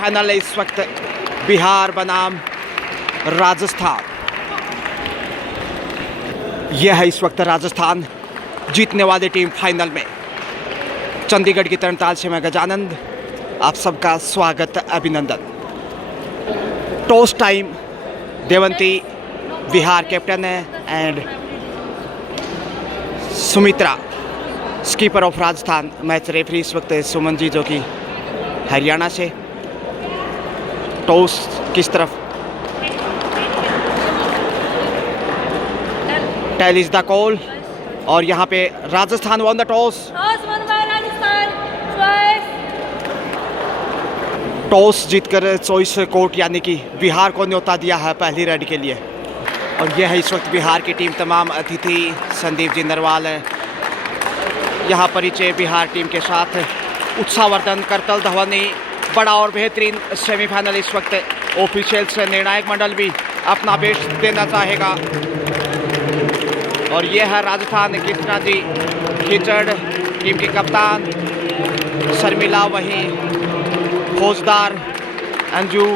Final इस वक्त बिहार बनाम राजस्थान। यह है इस वक्त राजस्थान, जीतने वाली टीम फाइनल में। चंडीगढ़ की तरणताल से मैं गजानंद, आप सबका स्वागत, अभिनंदन। Toss time, Devanti Bihar captain है and Sumitra skipper of Rajasthan. Match referee इस वक्त सुमन जी जो कि हरियाणा से। टॉस किस तरफ, टेल इज द कॉल और यहाँ पे Rajasthan one the toss. Toss जीतकर चॉइस कोर्ट यानी कि बिहार को न्योता दिया है पहली रेड के लिए। और यह है इस वक्त बिहार की टीम। तमाम अतिथि संदीप जी नरवाल यहाँ परिचय बिहार टीम के साथ। उत्साहवर्धन, करतल धवनी, बड़ा और बेहतरीन सेमीफाइनल इस वक्त। ऑफिशियल्स निर्णायक मंडल भी अपना बेस्ट देना चाहेगा। और यह है राजस्थान, कृष्णा जी खिचड़ टीम के कप्तान, शर्मिला वहीं फौजदार, अंजू,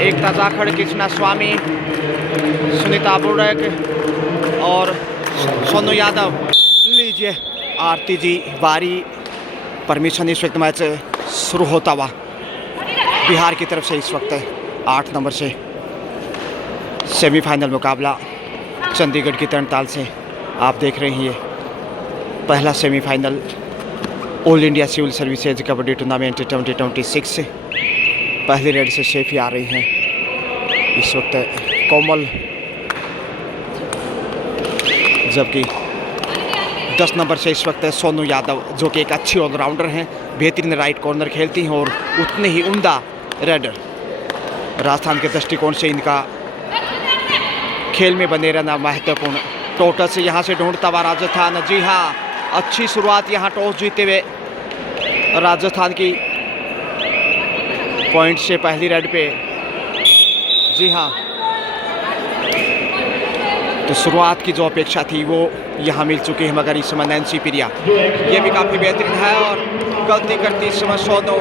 एकता जाखड़, कृष्णा स्वामी, सुनीता बुर्डक और सोनू यादव। लीजिए आरती जी बारी, परमिशन। इस वक्त मैच शुरू होता हुआ बिहार की तरफ से इस वक्त 8 नंबर से सेमीफाइनल मुकाबला चंडीगढ़ की तरणताल से आप देख रहे हैं। ये पहला semifinal all India civil services kabaddi tournament 2026 से पहली रेड से शेफी आ रही हैं इस वक्त कोमल, जबकि 10 नंबर से इस वक्त सोनू यादव जो कि एक अच्छी ऑलराउंडर हैं, बेहतरीन राइट कॉर्नर खेलती हैं और उतने ही उम्दा रेडर। राजस्थान के दृष्टिकोण से इनका खेल में बने रहना महत्वपूर्ण। टोटल से यहाँ से ढूंढता हुआ राजस्थान। जी हाँ, अच्छी शुरुआत यहाँ टॉस जीते हुए राजस्थान की पॉइंट से पहली रेड पे। जी हाँ, तो शुरुआत की जो अपेक्षा थी वो यहाँ मिल चुकी है। मगर इस समय नैन्सी प्रिया ये भी काफ़ी बेहतरीन है और गलती करती इस समय सोनू,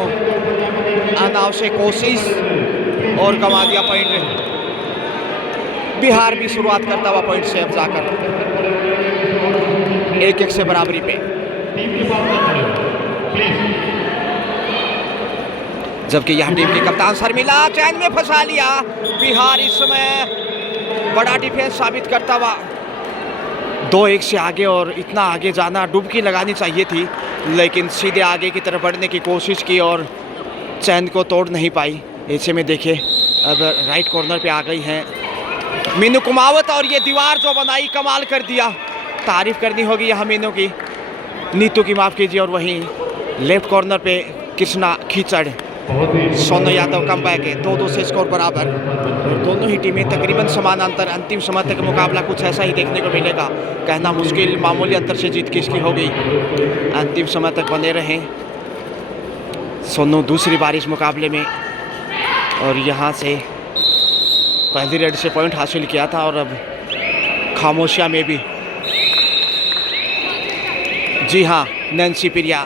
अनाव से कोशिश और गंवा दिया पॉइंट। बिहार भी शुरुआत करता हुआ पॉइंट से अब जाकर 1-1 से बराबरी पे। जबकि यहाँ टीम की कप्तान शर्मिला चैन में फंसा लिया। बिहार इस समय बड़ा डिफेंस साबित करता हुआ 2-1 से आगे, और इतना आगे जाना, डुबकी लगानी चाहिए थी लेकिन सीधे आगे की तरफ बढ़ने की कोशिश की और चैन को तोड़ नहीं पाई। ऐसे में देखिए अब राइट कॉर्नर पे आ गई हैं मीनू कुमावत और ये दीवार जो बनाई कमाल कर दिया। तारीफ करनी होगी यहाँ मीनू की, नीतू की माफ़ कीजिए। और वहीं लेफ्ट कॉर्नर पे कृष्णा खिचड़, सोनू यादव कम बैक है। 2-2 से स्कोर बराबर। दोनों ही टीमें तकरीबन समान अंतर। अंतिम समय तक मुकाबला कुछ ऐसा ही देखने को मिलेगा, कहना मुश्किल। मामूली अंतर से जीत किसकी होगी, अंतिम समय तक बने रहें। सोनू दूसरी बार इस मुकाबले में और यहाँ से पहली रेड से पॉइंट हासिल किया था और अब खामोशिया में भी। जी हाँ, नैन्सी प्रिया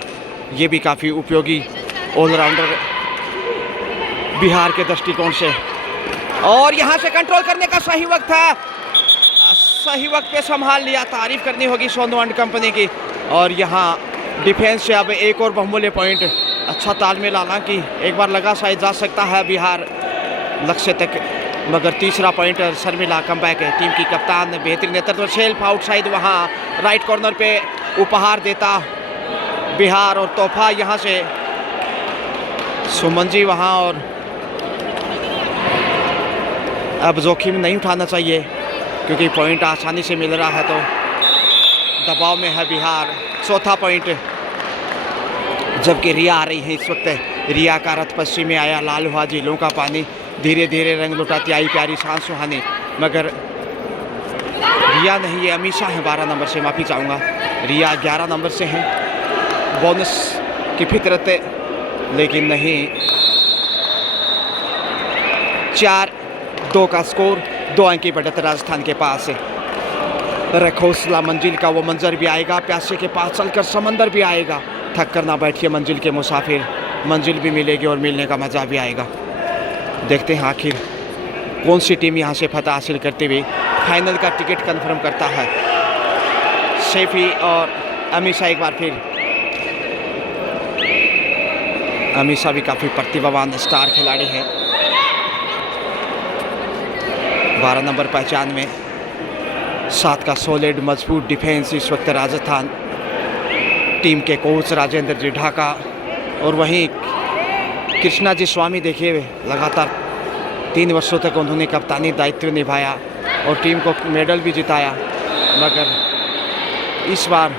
ये भी काफ़ी उपयोगी ऑलराउंडर बिहार के दृष्टिकोण से। और यहाँ से कंट्रोल करने का सही वक्त है, सही वक्त पे संभाल लिया। तारीफ करनी होगी सोनू एंड कंपनी की। और यहाँ डिफेंस से अब एक और बहुमूल्य पॉइंट। अच्छा तालमेल, हालांकि एक बार लगा शायद जा सकता है बिहार लक्ष्य तक, मगर तीसरा पॉइंट शर्मिला कम बैक है। टीम की कप्तान बेहतरीन नेतृत्व, सेल्फ आउटसाइड वहाँ राइट कॉर्नर पे उपहार देता बिहार। और तोहफा यहाँ से सुमन जी वहाँ। और अब जोखिम नहीं उठाना चाहिए क्योंकि पॉइंट आसानी से मिल रहा है, तो दबाव में है बिहार। चौथा पॉइंट, जबकि रिया आ रही है इस वक्त। रिया का रथ पश्चिम में आया, लाल हुआ झीलों का पानी, धीरे धीरे रंग लुटाती आई प्यारी सांस सुहानी। मगर रिया नहीं, ये अमीशा है 12 नंबर से, माफ़ी चाहूँगा। रिया 11 नंबर से हैं, बोनस की फितरत लेकिन नहीं। 4-2 का स्कोर, 2 अंक की बढ़त राजस्थान के पास है। रखोसला मंजिल का वो मंजर भी आएगा, प्यासे के पास चलकर समंदर भी आएगा। थक कर ना बैठिए मंजिल के मुसाफिर, मंजिल भी मिलेगी और मिलने का मज़ा भी आएगा। देखते हैं आखिर कौन सी टीम यहाँ से फतह हासिल करते हुए फाइनल का टिकट कंफर्म करता है। सैफी और अमीशा एक बार फिर। अमीशा भी काफ़ी प्रतिभावान स्टार खिलाड़ी है। 12 नंबर पहचान में, 7 का सॉलिड मजबूत डिफेंस इस वक्त राजस्थान टीम के कोच राजेंद्र जी ढाका। और वहीं कृष्णा जी स्वामी देखिए, लगातार 3 वर्षों तक उन्होंने कप्तानी दायित्व निभाया और टीम को मेडल भी जिताया, मगर इस बार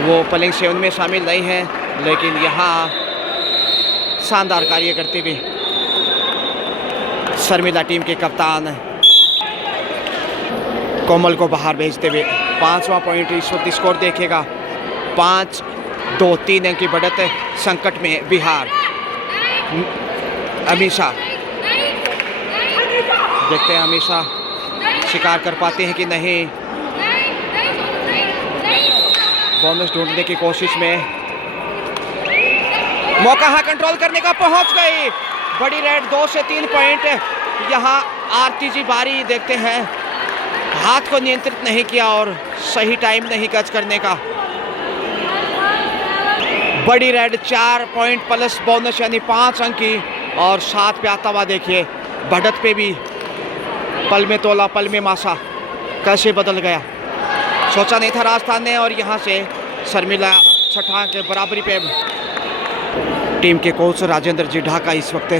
वो प्लेइंग 7 में शामिल नहीं हैं। लेकिन यहाँ शानदार कार्य करते हुए शर्मिला टीम के कप्तान कोमल को बाहर भेजते हुए 5वां पॉइंट इस वक्त स्कोर देखेगा 5-2, 3 अंक की बढ़त है। संकट में बिहार। अमीशा, देखते हैं अमीशा शिकार कर पाते हैं कि नहीं। बोनस ढूंढने की कोशिश में, मौका है कंट्रोल करने का, पहुंच गई। बड़ी रेड, 2 से 3 पॉइंट। यहाँ आरती जी बारी, देखते हैं हाथ को नियंत्रित नहीं किया और सही टाइम नहीं कैच करने का। बड़ी रेड, 4 पॉइंट प्लस बोनस यानी 5 अंक की। और 7 पे आता हुआ देखिए, बढ़त पे भी पल में तोला पल में मासा, कैसे बदल गया, सोचा नहीं था राजस्थान ने। और यहाँ से शर्मिला 6 अंक के बराबरी पे। टीम के कोच राजेंद्र जी ढाका इस वक्त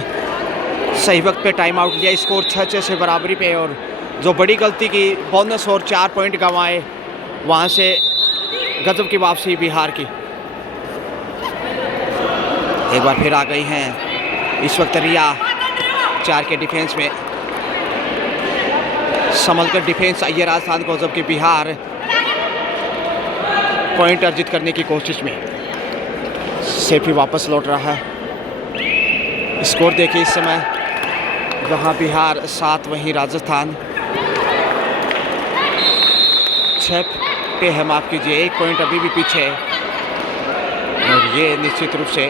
सही वक्त पे टाइम आउट लिया, स्कोर 6-6 से बराबरी पे। और जो बड़ी गलती की, बोनस और 4 पॉइंट गंवाए, वहाँ से गजब की वापसी बिहार की। एक बार फिर आ गई हैं इस वक्त रिया 4 के डिफेंस में। संभल कर डिफेंस आई है राजस्थान को, जबकि बिहार पॉइंट अर्जित करने की कोशिश में। सैफी वापस लौट रहा है। स्कोर देखिए इस समय, जहां बिहार 7 वहीं राजस्थान 6 पे है, माफ़ कीजिए, 1 पॉइंट अभी भी पीछे है। और ये निश्चित रूप से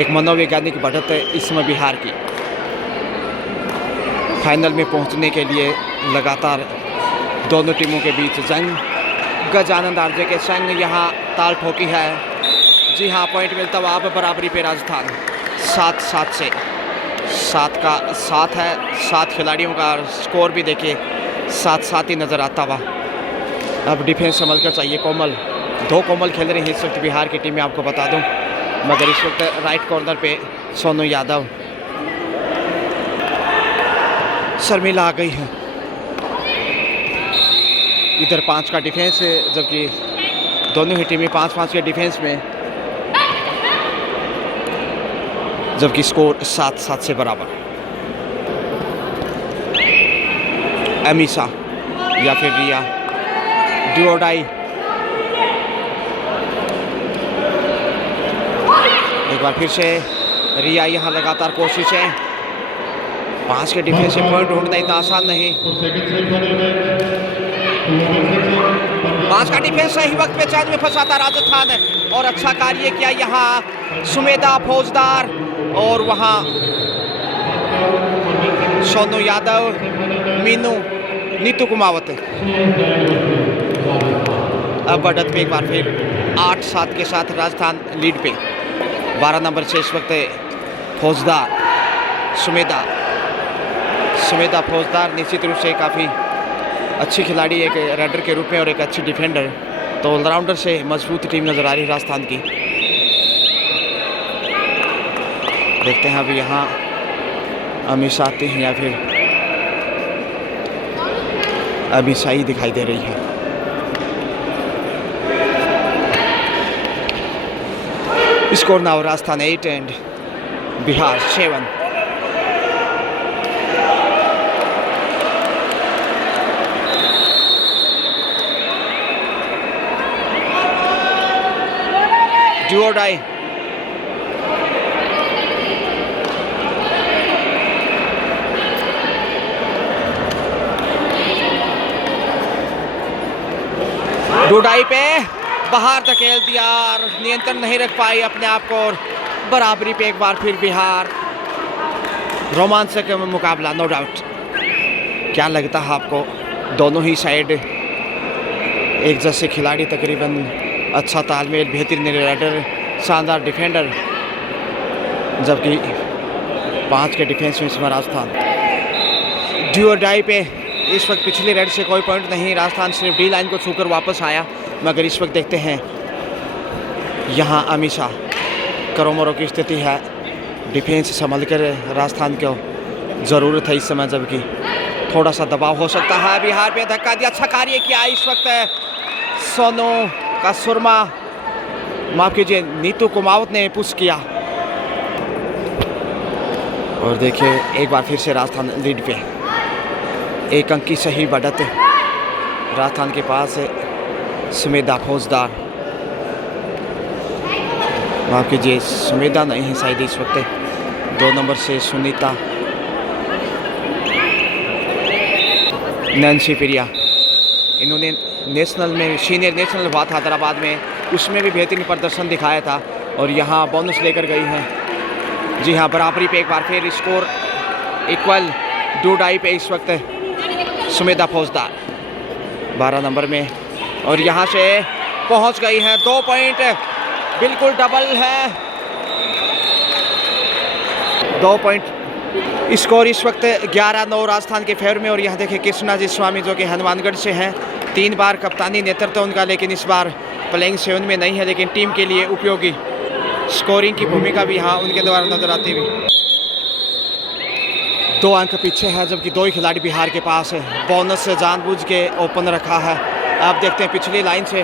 एक मनोवैज्ञानिक बढ़त है इसमें बिहार की। फाइनल में पहुंचने के लिए लगातार दोनों टीमों के बीच जंग। गजानंद आरजे के संग यहाँ ताल ठोकी है। जी हाँ, पॉइंट मिलता हुआ अब बराबरी पे राजस्थान 7-7 से। 7 का 7 है, 7 खिलाड़ियों का स्कोर भी देखिए 7-7 ही नज़र आता हुआ। अब डिफेंस संभल कर चाहिए। कोमल, 2 कोमल खेल रही है इस वक्त बिहार की टीम में, आपको बता दूं। मगर इस वक्त राइट कॉर्नर पे सोनू यादव, शर्मिला आ गई है। इधर 5 का डिफेंस है, जबकि दोनों ही टीमें 5-5 के डिफेंस में, जबकि स्कोर 7-7 से बराबर। अमीशा या फिर रिया, डू और डाई। एक बार फिर से रिया, यहाँ लगातार कोशिश है। 5 के डिफेंस से पॉइंट ढूंढना इतना आसान नहीं। 5 का डिफेंस सही वक्त पे चैन में फंसाता राजस्थान है। और अच्छा कार्य किया यहाँ सुमेधा फौजदार, और वहाँ सोनू यादव, मीनू, नीतू कुमावत। अब बढ़त पे एक बार फिर 8-7 के साथ राजस्थान लीड पे। 12 नंबर से इस वक्त फौजदार, सुमेधा फौजदार निश्चित रूप से काफ़ी अच्छी खिलाड़ी, एक राइडर के रूप में और एक अच्छी डिफेंडर। तो ऑलराउंडर से मजबूत टीम नज़र आ रही है राजस्थान की। देखते हैं अभी यहाँ अमीशा आते हैं या फिर अमीशा ही दिखाई दे रही है। Score now Rajasthan 8 and Bihar 7। Do और डाई। डू डाई पे बाहर धकेल दिया, नियंत्रण नहीं रख पाई अपने आप को, और बराबरी पे एक बार फिर बिहार। रोमांचक मुकाबला नो डाउट। क्या लगता है आपको, दोनों ही साइड एक जैसे खिलाड़ी, तकरीबन अच्छा तालमेल, बेहतरीन राइडर, शानदार डिफेंडर, जबकि 5 के डिफेंस में इसमें राजस्थान ड्यू और डाई पे इस वक्त पिछली रेड से कोई पॉइंट नहीं। राजस्थान सिर्फ डी लाइन को छूकर वापस आया, मगर इस वक्त देखते हैं यहाँ हमेशा करोमरों की स्थिति है। डिफेंस संभल कर राजस्थान को ज़रूरत है इस समय, जबकि थोड़ा सा दबाव हो सकता है। बिहार पे धक्का दिया, अच्छा कार्य किया इस वक्त सोनू का सुरमा, माफ़ कीजिए नीतू कुमावत ने पुश किया। और देखिए एक बार फिर से राजस्थान लीड पे, 1 अंक की सही बढ़त राजस्थान के पास है। सुमेधा फौजदार, माफ़ कीजिए सुमेधा नहीं है शायद इस वक्त, 2 नंबर से सुनीता, नैन्सी प्रिया, इन्होंने नेशनल में सीनियर नेशनल हुआ था हैदराबाद में, उसमें भी बेहतरीन प्रदर्शन दिखाया था और यहाँ बोनस लेकर गई हैं। जी हाँ, बराबरी पे एक बार फिर स्कोर इक्वल, डू डाई पे इस वक्त सुमेधा फौजदार 12 नंबर में, और यहाँ से पहुँच गई हैं 2 पॉइंट, बिल्कुल डबल है 2 पॉइंट। स्कोर इस वक्त 11-9 राजस्थान के फेवर में। और यहाँ देखिए कृष्णा जी स्वामी जो कि हनुमानगढ़ से हैं, 3 बार कप्तानी नेतृत्व उनका, लेकिन इस बार प्लेइंग 7 में नहीं है, लेकिन टीम के लिए उपयोगी स्कोरिंग की भूमिका भी यहाँ उनके द्वारा नजर आती हुई। 2 अंक पीछे है, जबकि 2 ही खिलाड़ी बिहार के पास है। बोनस से जानबूझ के ओपन रखा है। अब देखते हैं पिछली लाइन से,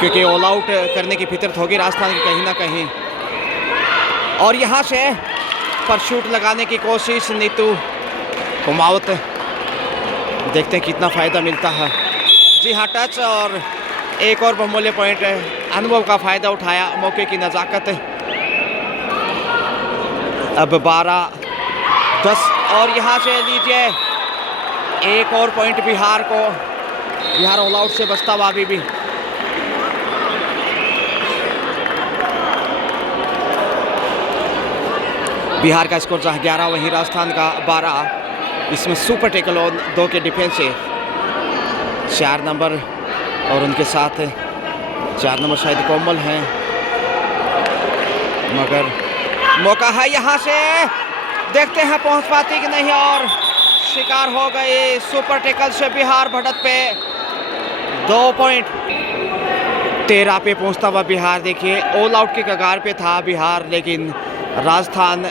क्योंकि ऑल आउट करने की फितरत होगी राजस्थान की कहीं ना कहीं। और यहाँ से परशूट लगाने की कोशिश नीतू कुमावत, देखते हैं कितना फ़ायदा मिलता है। जी हाँ, टच और एक और बहुमूल्य पॉइंट है। अनुभव का फ़ायदा उठाया, मौके की नज़ाकत। अब 12-10 और यहाँ से लीजिए एक और पॉइंट बिहार को। बिहार ऑल आउट से बचता हुआ अभी भी। बिहार का स्कोर जहाँ 11, वहीं राजस्थान का 12। इसमें सुपर टेकल और 2 के डिफेंस से 4 नंबर, और उनके साथ 4 नंबर शायद कोमल हैं, मगर मौका है यहाँ से, देखते हैं पहुँच पाती कि नहीं, और शिकार हो गए सुपर टेकल से बिहार बढ़त पे 2 पॉइंट। 13 पे पहुँचता हुआ बिहार, देखिए ऑल आउट के कगार पे था बिहार, लेकिन राजस्थान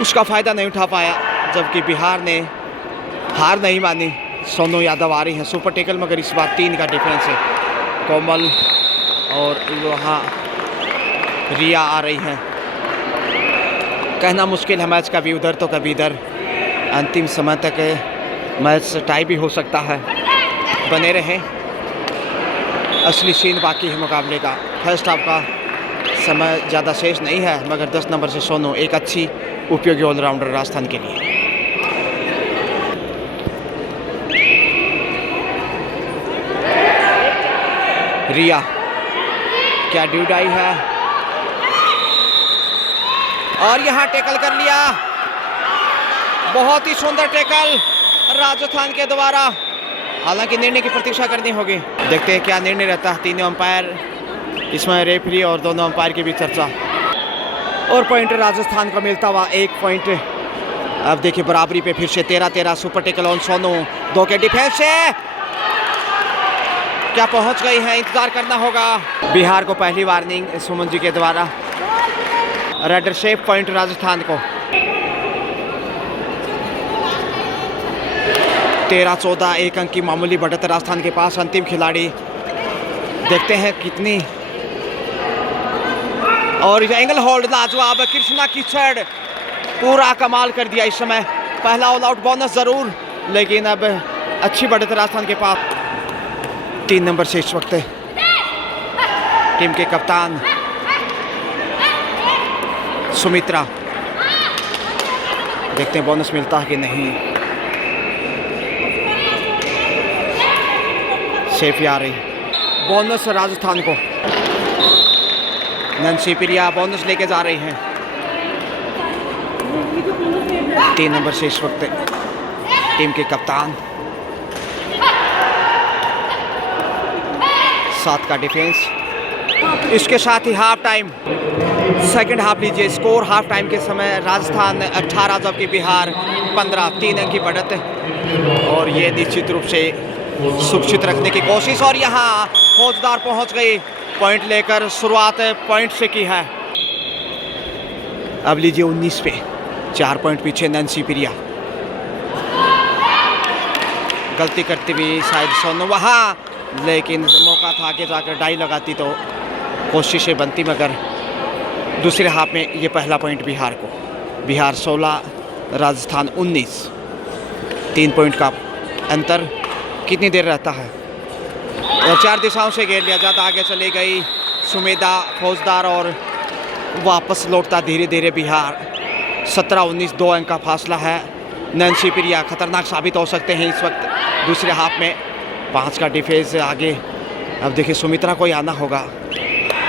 उसका फ़ायदा नहीं उठा पाया, जबकि बिहार ने हार नहीं मानी। सोनू यादव आ रही हैं सुपर टेकल, मगर इस बार 3 का डिफरेंस है। कोमल और वहाँ रिया आ रही हैं। कहना मुश्किल है मैच कभी उधर तो कभी इधर, अंतिम समय तक मैच टाई भी हो सकता है। बने रहें, असली सीन बाकी है मुकाबले का। फर्स्ट हाफ का समय ज़्यादा शेष नहीं है, मगर 10 नंबर से सोनू एक अच्छी उपयोगी ऑलराउंडर राजस्थान के लिए। रिया, क्या ड्यूडाई है, और यहाँ टेकल कर लिया, बहुत ही सुंदर टेकल राजस्थान के द्वारा। हालांकि निर्णय की प्रतीक्षा करनी होगी, देखते हैं क्या निर्णय रहता है। 3 अंपायर, इसमें रेफरी और दोनों अंपायर की भी चर्चा। और पॉइंट राजस्थान को मिलता हुआ 1 पॉइंट। अब देखिए बराबरी पे फिर से 13-13 सुपर टेकल ऑन सोनू, 2 के डिफेंस से क्या पहुंच गई है, इंतजार करना होगा। बिहार को पहली वार्निंग सुमन जी के द्वारा। रेडर शेप पॉइंट राजस्थान को। 13-14, 1 अंक की मामूली बढ़त राजस्थान के पास। अंतिम खिलाड़ी देखते हैं कितनी, और एंगल होल्ड लाजवाब, कृष्णा कीचड़ पूरा कमाल कर दिया इस समय। पहला ऑल आउट बोनस ज़रूर, लेकिन अब अच्छी बढ़त राजस्थान के पास। 3 नंबर से इस वक्त टीम के कप्तान सुमित्रा, देखते हैं बोनस मिलता है कि नहीं। सेफ आ रही, बोनस राजस्थान को। नैन्सी प्रिया बोनस लेके जा रही हैं। 3 नंबर से इस वक्त टीम के कप्तान। 7 का डिफेंस। इसके साथ ही हाफ टाइम, सेकंड हाफ लीजिए। स्कोर हाफ टाइम के समय राजस्थान 18 जबकि बिहार 15। 3 अंक की बढ़त और ये निश्चित रूप से सुरक्षित रखने की कोशिश। और यहाँ फौजदार पहुंच गई, पॉइंट लेकर शुरुआत पॉइंट से की है। अब लीजिए 19 पे, 4 पॉइंट पीछे नैन्सी प्रिया। गलती करती हुई शायद सोनू वहाँ, लेकिन मौका था आगे जाकर डाई लगाती तो कोशिशें बनती, मगर दूसरे हाफ में ये पहला पॉइंट बिहार को। बिहार 16 राजस्थान 19। 3 पॉइंट का अंतर कितनी देर रहता है। और 4 दिशाओं से घेर लिया, ज़्यादा आगे चली गई सुमेधा फौजदार और वापस लौटता धीरे धीरे बिहार। 17-19 2 अंक का फासला है। नैन्सी प्रिया खतरनाक साबित हो सकते हैं इस वक्त दूसरे हाफ में। 5 का डिफेंस आगे। अब देखिए सुमित्रा को ही आना होगा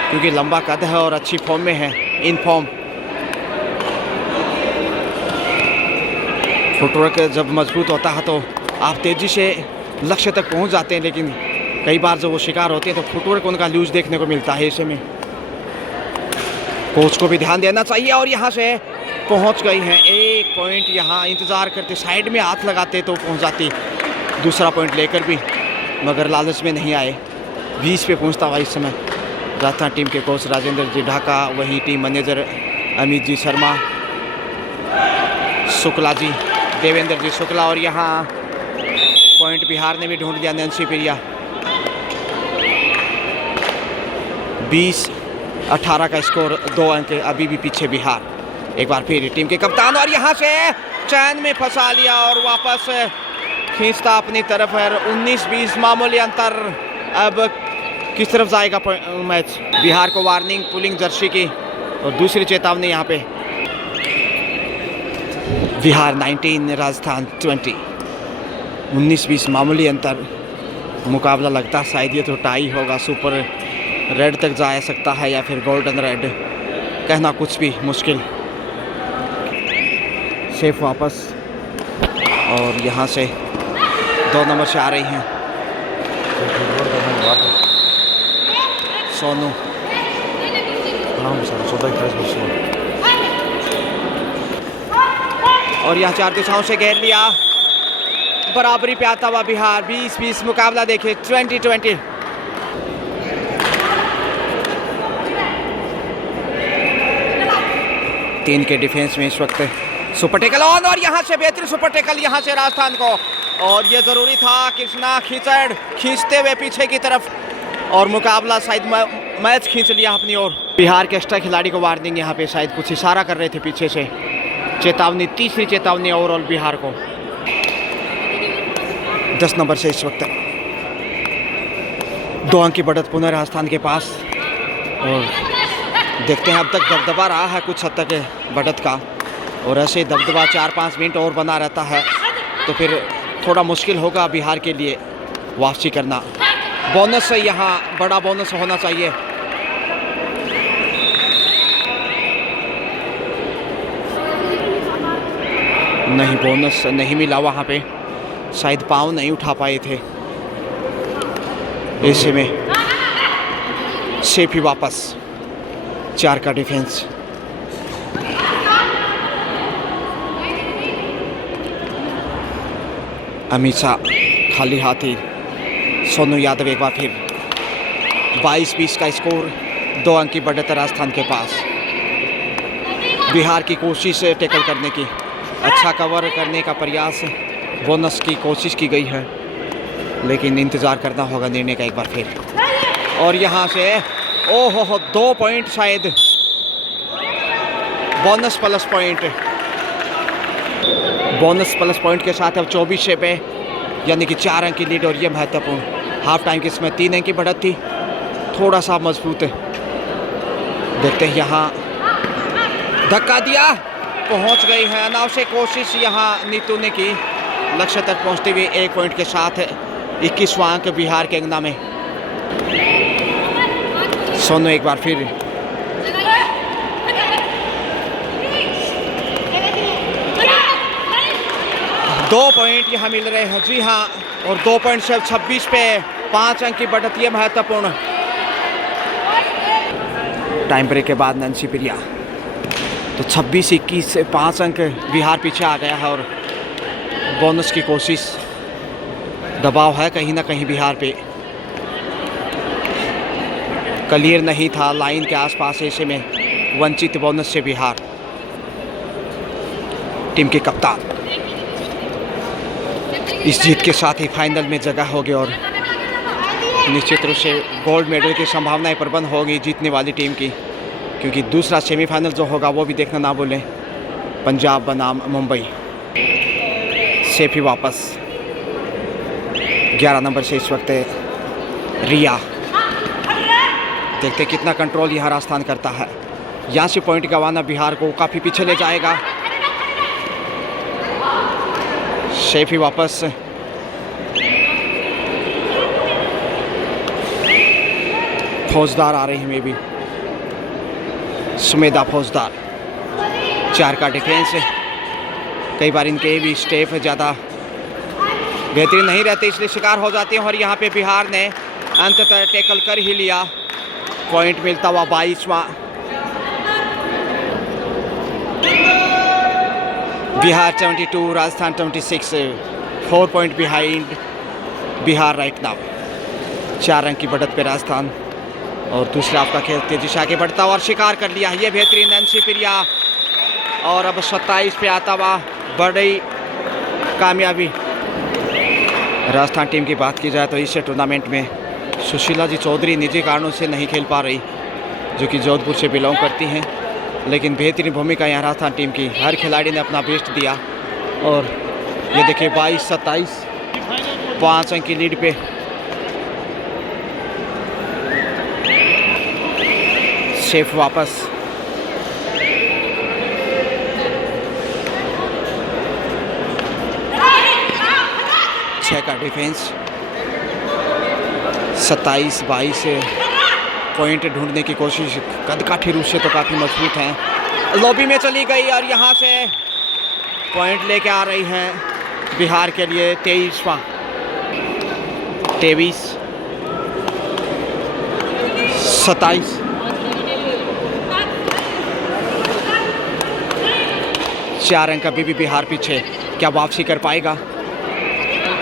क्योंकि लंबा कद है और अच्छी फॉर्म में है, इन फॉर्म। फुटवर्क जब मजबूत होता है तो आप तेज़ी से लक्ष्य तक पहुंच जाते हैं, लेकिन कई बार जब वो शिकार होते हैं तो फुटवर्क उनका लूज देखने को मिलता है। ऐसे में कोच को भी ध्यान देना चाहिए। और यहाँ से पहुंच गई हैं 1 पॉइंट। यहाँ इंतज़ार करते, साइड में हाथ लगाते तो पहुंच जाती दूसरा पॉइंट लेकर भी, मगर लालच में नहीं आए। 20 पे पहुंचता हुआ इस समय राजस्थान टीम के कोच राजेंद्र जी ढाका, वहीं टीम मैनेजर अमित जी शर्मा, शुक्ला जी, देवेंद्र जी शुक्ला। और यहाँ पॉइंट बिहार ने भी ढूंढ लिया। नैन्सी प्रिया 20-18 का स्कोर, 2 अंक अभी भी पीछे बिहार। एक बार फिर टीम के कप्तान, और यहाँ से चैन में फंसा लिया और वापस खींचता अपनी तरफ है। 19-20 मामूली अंतर। अब किस तरफ जाएगा मैच। बिहार को वार्निंग पुलिंग जर्सी की और दूसरी चेतावनी यहाँ पे। बिहार 19 राजस्थान 20। 19-20 मामूली अंतर। मुकाबला लगता शायद ये तो टाई होगा, सुपर रेड तक जा सकता है या फिर गोल्डन रेड, कहना कुछ भी मुश्किल। सेफ वापस, और यहाँ से 2 नंबर से आ रही हैं सोनू। और यहाँ 4 दिशाओं से घेर लिया। बराबरी पे आता हुआ बिहार। 20-20 मुकाबला देखिए, 20-20। तीन के डिफेंस में इस वक्त सुपर टेकल ऑन, और यहाँ से बेहतरीन सुपर टेकल यहाँ से राजस्थान को। और ये ज़रूरी था, कृष्णा खींचड़ खींचते हुए पीछे की तरफ, और मुकाबला शायद मैच खींच लिया अपनी ओर। बिहार के एक्स्ट्रा खिलाड़ी को वार्निंग, यहाँ पे शायद कुछ इशारा कर रहे थे पीछे से। चेतावनी, तीसरी चेतावनी ओवरऑल बिहार को। 10 नंबर से इस वक्त 2 अंक की बढ़त पुनः राजस्थान के पास। और देखते हैं, अब तक दबदबा रहा है कुछ हद तक बढ़त का, और ऐसे दबदबा 4-5 मिनट और बना रहता है तो फिर थोड़ा मुश्किल होगा बिहार के लिए वापसी करना। बोनस यहाँ बड़ा बोनस होना चाहिए। नहीं, बोनस नहीं मिला वहाँ पे, शायद पाँव नहीं उठा पाए थे। ऐसे में सेफ ही वापस। 4 का डिफेंस। अमित शाह खाली हाथी। सोनू यादव एक बार फिर। 22-20 का स्कोर, 2 अंक की बढ़त राजस्थान के पास। बिहार की कोशिश टैकल करने की, अच्छा कवर करने का प्रयास, बोनस की कोशिश की गई है, लेकिन इंतज़ार करना होगा निर्णय का एक बार फिर। और यहाँ से ओहो 2 पॉइंट शायद, bonus plus point. Bonus plus point के साथ अब 24 पे, यानी कि 4 अंक की लीड। और ये महत्वपूर्ण हाफ टाइम के इसमें 3 अंक की बढ़त थी, थोड़ा सा मजबूत। देखते हैं, यहाँ धक्का दिया, पहुंच गई है। अनावश्यक कोशिश यहाँ नीतू ने की, लक्ष्य तक पहुंचते हुए 1 पॉइंट के साथ 21वां अंक बिहार के अंगना में। सोनू एक बार फिर 2 पॉइंट यहाँ मिल रहे हैं, जी हाँ, और 2 पॉइंट से 26 पे 5 अंक की बढ़त, ये महत्वपूर्ण। टाइम ब्रेक के बाद नैन्सी प्रिया, तो 26-21 से 5 अंक बिहार पीछे आ गया है और बोनस की कोशिश, दबाव है कहीं ना कहीं बिहार पे। क्लियर नहीं था लाइन के आसपास, ऐसे में वंचित बोनस से बिहार। टीम के कप्तान इस जीत के साथ ही फाइनल में जगह होगी और निश्चित रूप से गोल्ड मेडल की संभावनाएं प्रबल होगी जीतने वाली टीम की, क्योंकि दूसरा सेमीफाइनल जो होगा वो भी देखना ना भूलें, पंजाब बनाम मुंबई। सेफी वापस 11 नंबर से इस वक्त रिया, देखते कितना कंट्रोल यहाँ राजस्थान करता है। यहाँ से पॉइंट गंवाना बिहार को काफ़ी पीछे ले जाएगा। शेफी वापस, फौजदार आ रही है, मे भी सुमेधा फौजदार। 4 का डिफेंस, कई बार इनके भी स्टेप ज़्यादा बेहतरीन नहीं रहते, इसलिए शिकार हो जाते हैं। और यहाँ पे बिहार ने अंततः टैकल कर ही लिया, पॉइंट मिलता हुआ 22वां। Bihar 72, Rajasthan 26, 4 point behind Bihar right now. 4 अंक की बढ़त पे राजस्थान, और दूसरा आपका खेल तेजी से आगे बढ़ता हुआ और शिकार कर लिया ये बेहतरीन नैन्सी प्रिया। और अब 27 पे आता हुआ बड़ी कामयाबी। राजस्थान टीम की बात की जाए तो इस टूर्नामेंट में सुशीला जी चौधरी निजी कारणों से नहीं खेल पा रही, जो कि जोधपुर से बिलोंग करती हैं, लेकिन बेहतरीन भूमिका यहाँ राजस्थान टीम की, हर खिलाड़ी ने अपना बेस्ट दिया। और ये देखिए 22-27, 5 अंक की लीड पे शेफ वापस। छह का डिफेंस, 27-22 पॉइंट ढूंढने की कोशिश। कदकाठी रूप से तो काफ़ी मजबूत हैं। लॉबी में चली गई और यहाँ से पॉइंट लेके आ रही हैं बिहार के लिए। 23वां, 23, 27, 4 अंक अभी भी बिहार पीछे। क्या वापसी कर पाएगा?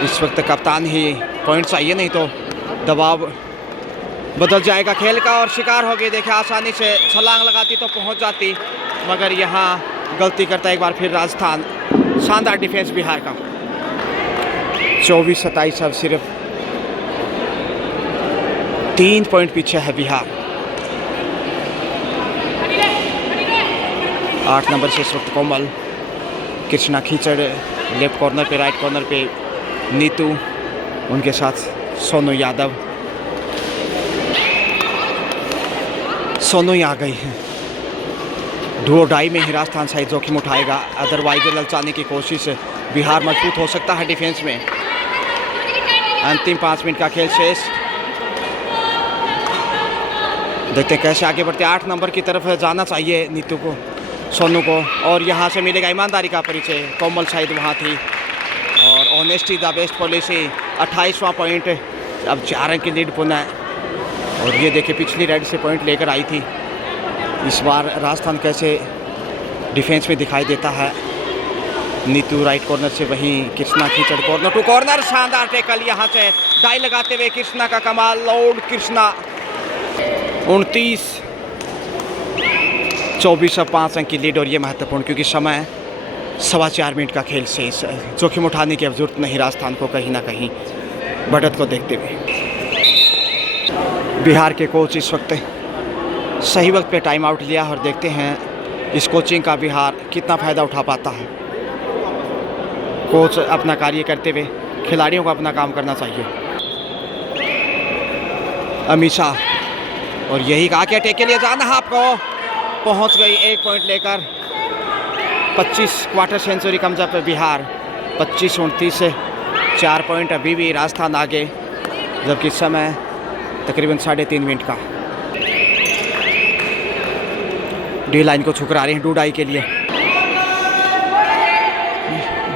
इस वक्त कप्तान ही पॉइंट चाहिए, नहीं तो दबाव बदल जाएगा खेल का। और शिकार हो गई, देखे आसानी से छलांग लगाती तो पहुंच जाती, मगर यहाँ गलती करता एक बार फिर राजस्थान। शानदार डिफेंस बिहार का। 24-27, अब सिर्फ 3 पॉइंट पीछे है बिहार। 8 नंबर से इस वक्त कोमल, कृष्णा खींचड़ लेफ्ट कॉर्नर पे, राइट कॉर्नर पे नीतू, उनके साथ सोनू यादव। सोनू ही आ गई है। डुओ डाई में ही राजस्थान शायद जोखिम उठाएगा, अदरवाइज ललचाने की कोशिश। बिहार मजबूत हो सकता है डिफेंस में। अंतिम 5 मिनट का खेल शेष, देखते हैं कैसे आगे बढ़ते। 8 नंबर की तरफ जाना चाहिए नीतू को, सोनू को, और यहाँ से मिलेगा ईमानदारी का परिचय। कोमल शायद वहाँ थी, और ऑनेस्टी द बेस्ट पॉलिसी। 28वां पॉइंट, अब 4 अंक की लीड पुनः। और ये देखिए पिछली राइड से पॉइंट लेकर आई थी, इस बार राजस्थान कैसे डिफेंस में दिखाई देता है। नीतू राइट कॉर्नर से, वहीं Krishna Khinchar corner to corner. शानदार टैकल यहाँ से डाई लगाते हुए कृष्णा का कमाल। लॉर्ड कृष्णा। 29, 24 अब 5 अंक की लीड, और ये महत्वपूर्ण क्योंकि समय 4.25 मिनट का खेल शेष। जोखिम उठाने की अब जरूरत नहीं राजस्थान को, कहीं ना कहीं बढ़त को देखते हुए। बिहार के कोच इस वक्त सही वक्त पे टाइम आउट लिया, और देखते हैं इस कोचिंग का बिहार कितना फ़ायदा उठा पाता है। कोच अपना कार्य करते हुए खिलाड़ियों को अपना काम करना चाहिए। अमीषा, और यही कहा कि अटैक के लिए जाना है आपको। पहुंच गई 1 पॉइंट लेकर। 25 क्वार्टर सेंचुरी कमजा पे बिहार। 25-29 से 4 पॉइंट अभी भी राजस्थान आगे, जबकि समय तकरीबन 3.5 मिनट का। डी लाइन को ठुकरा रहे हैं डू डाई के लिए।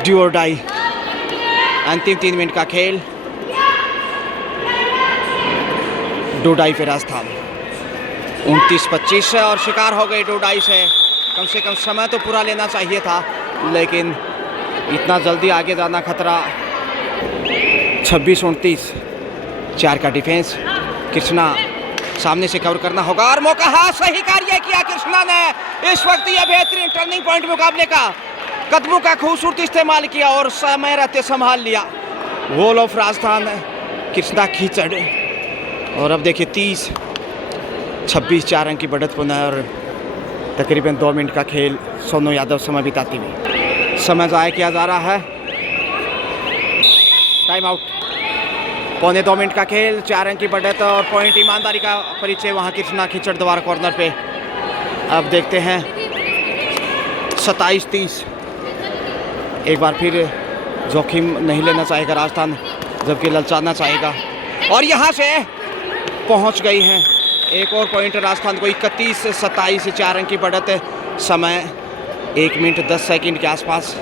डी और डाई अंतिम 3 मिनट का खेल। डोडाई पे राजस्थान 29-25 और शिकार हो गए डोडाई से। कम से कम समय तो पूरा लेना चाहिए था, लेकिन इतना जल्दी आगे जाना खतरा। 26-29 4 का डिफेंस। कृष्णा सामने से कवर करना होगा और मौका। हाँ, सही कार्य किया कृष्णा ने इस वक्त। यह बेहतरीन टर्निंग पॉइंट मुकाबले का, कदमों का खूबसूरत इस्तेमाल किया और समय रहते संभाल लिया। वॉल ऑफ राजस्थान कृष्णा कीचड़। और अब देखिए 30-26 4 अंक की बढ़त पुनः और तकरीबन 2 मिनट का खेल। सोनू यादव समय बिताती हुई। समय ज़ाया किया जा रहा है। Time out. 1.25 मिनट का खेल, 4 अंक की बढ़त और पॉइंट। ईमानदारी का परिचय वहाँ कृष्णा कीचड़ द्वारा कॉर्नर पे। अब देखते हैं 27-30। एक बार फिर जोखिम नहीं लेना चाहेगा राजस्थान, जबकि ललचाना चाहेगा। और यहाँ से पहुँच गई हैं। एक और पॉइंट राजस्थान को। 31-27 4 अंक की बढ़त। समय 1 मिनट 10 सेकंड के आसपास।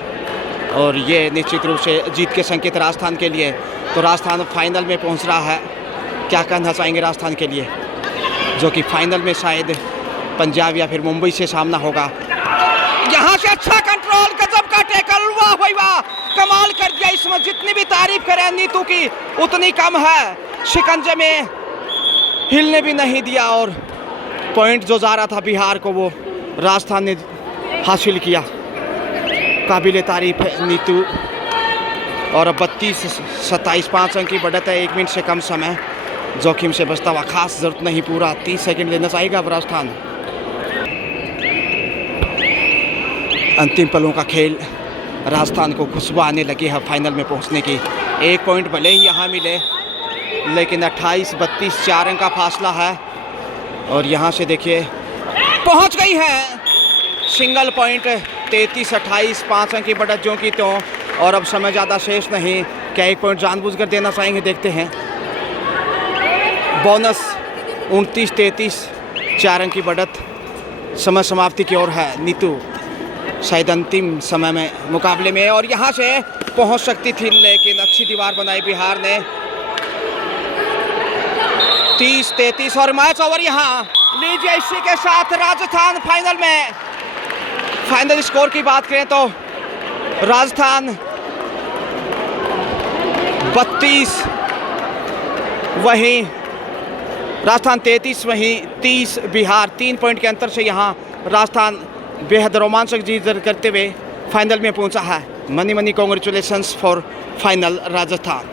और ये निश्चित रूप से जीत के संकेत राजस्थान के लिए। तो राजस्थान फाइनल में पहुंच रहा है। क्या कहना चाहेंगे राजस्थान के लिए, जो कि फाइनल में शायद पंजाब या फिर मुंबई से सामना होगा। यहाँ से अच्छा कंट्रोल, गजब का टैकल। वाह भाई वाह, कमाल कर दिया। इसमें जितनी भी तारीफ करें नीतू की उतनी कम है। शिकंजे में हिलने भी नहीं दिया और पॉइंट जो जा रहा था बिहार को, वो राजस्थान ने हासिल किया। काबिल तारीफ है नीतू। और अब 32-27 5 अंक की बढ़त है। 1 मिनट से कम समय, जोखिम से बचता हुआ। खास जरूरत नहीं, पूरा 30 सेकंड लेना चाहेगा अब राजस्थान। अंतिम पलों का खेल। राजस्थान को खुशबू आने लगी है फाइनल में पहुंचने की। 1 पॉइंट भले ही यहाँ मिले, लेकिन 28-32 4 अंक का फासला है। और यहाँ से देखिए पहुँच गई है। Single point. 33-28 5 अंक की बढ़त जो की तो। और अब समय ज़्यादा शेष नहीं। क्या 1 पॉइंट जानबूझकर देना चाहेंगे, देखते हैं। बोनस 29-33 4 अंक की बढ़त। समय समाप्ति की ओर है। नीतू शायद अंतिम समय में मुकाबले में और यहाँ से पहुँच सकती थी, लेकिन अच्छी दीवार बनाई बिहार ने। 30-33 और मैच ओवर। यहाँ लीजिए, इसी के साथ राजस्थान फाइनल में। फाइनल स्कोर की बात करें तो राजस्थान 32, वहीं राजस्थान 33, वहीं 30 बिहार। 3 पॉइंट के अंतर से यहाँ राजस्थान बेहद रोमांचक जीत दर्ज करते हुए फाइनल में पहुंचा है। Money congratulations for final Rajasthan.